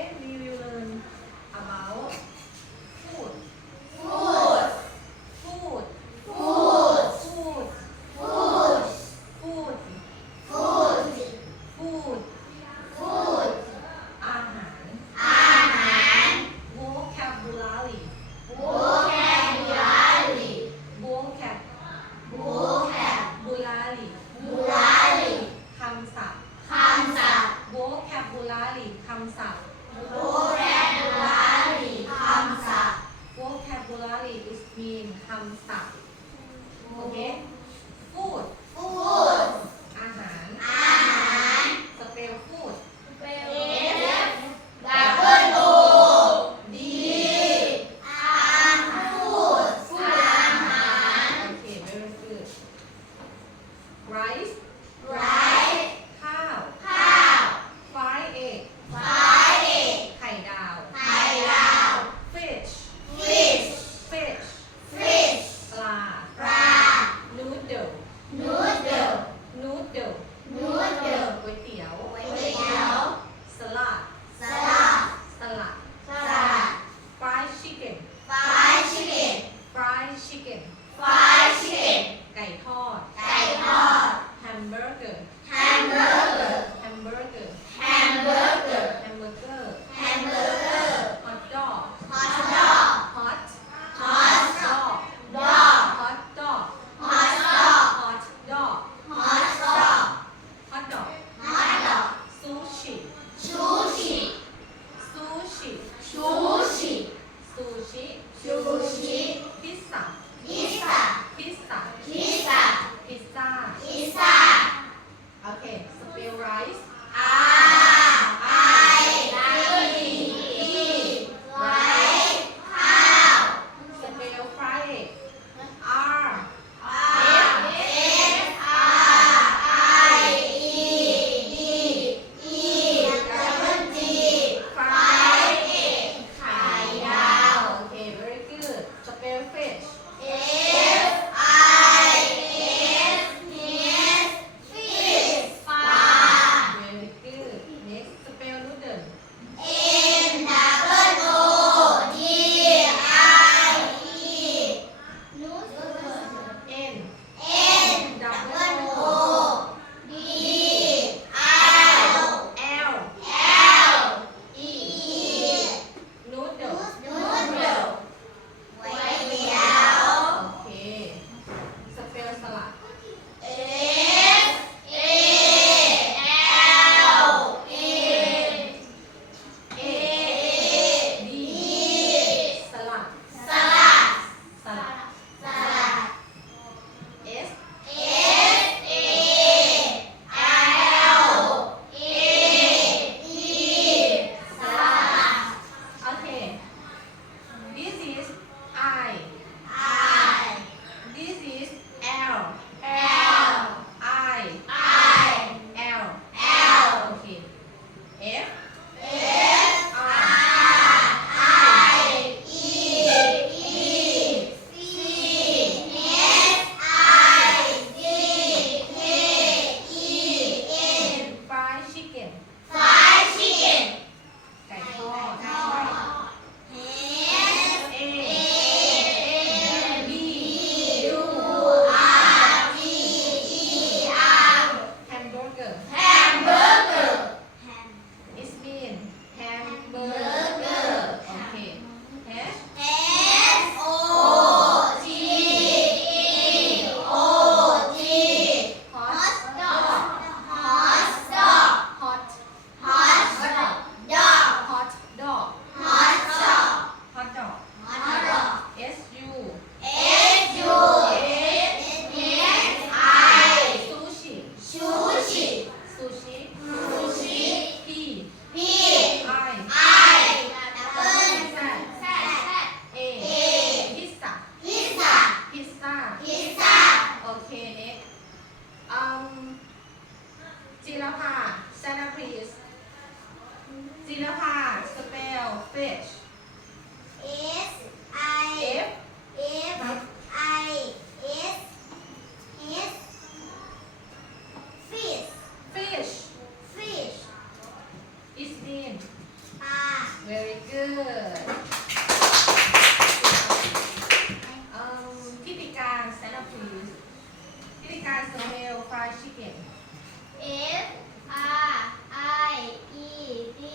É Emílio. 거기에 okay. cats or male or five chicken? If I I E D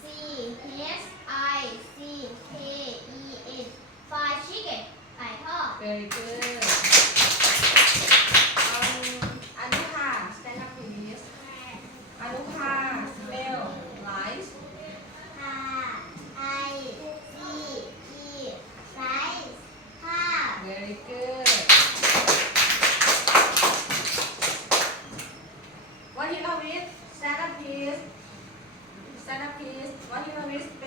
C S I C K E N five chicken, I hope. Very good. Olha o vez que tem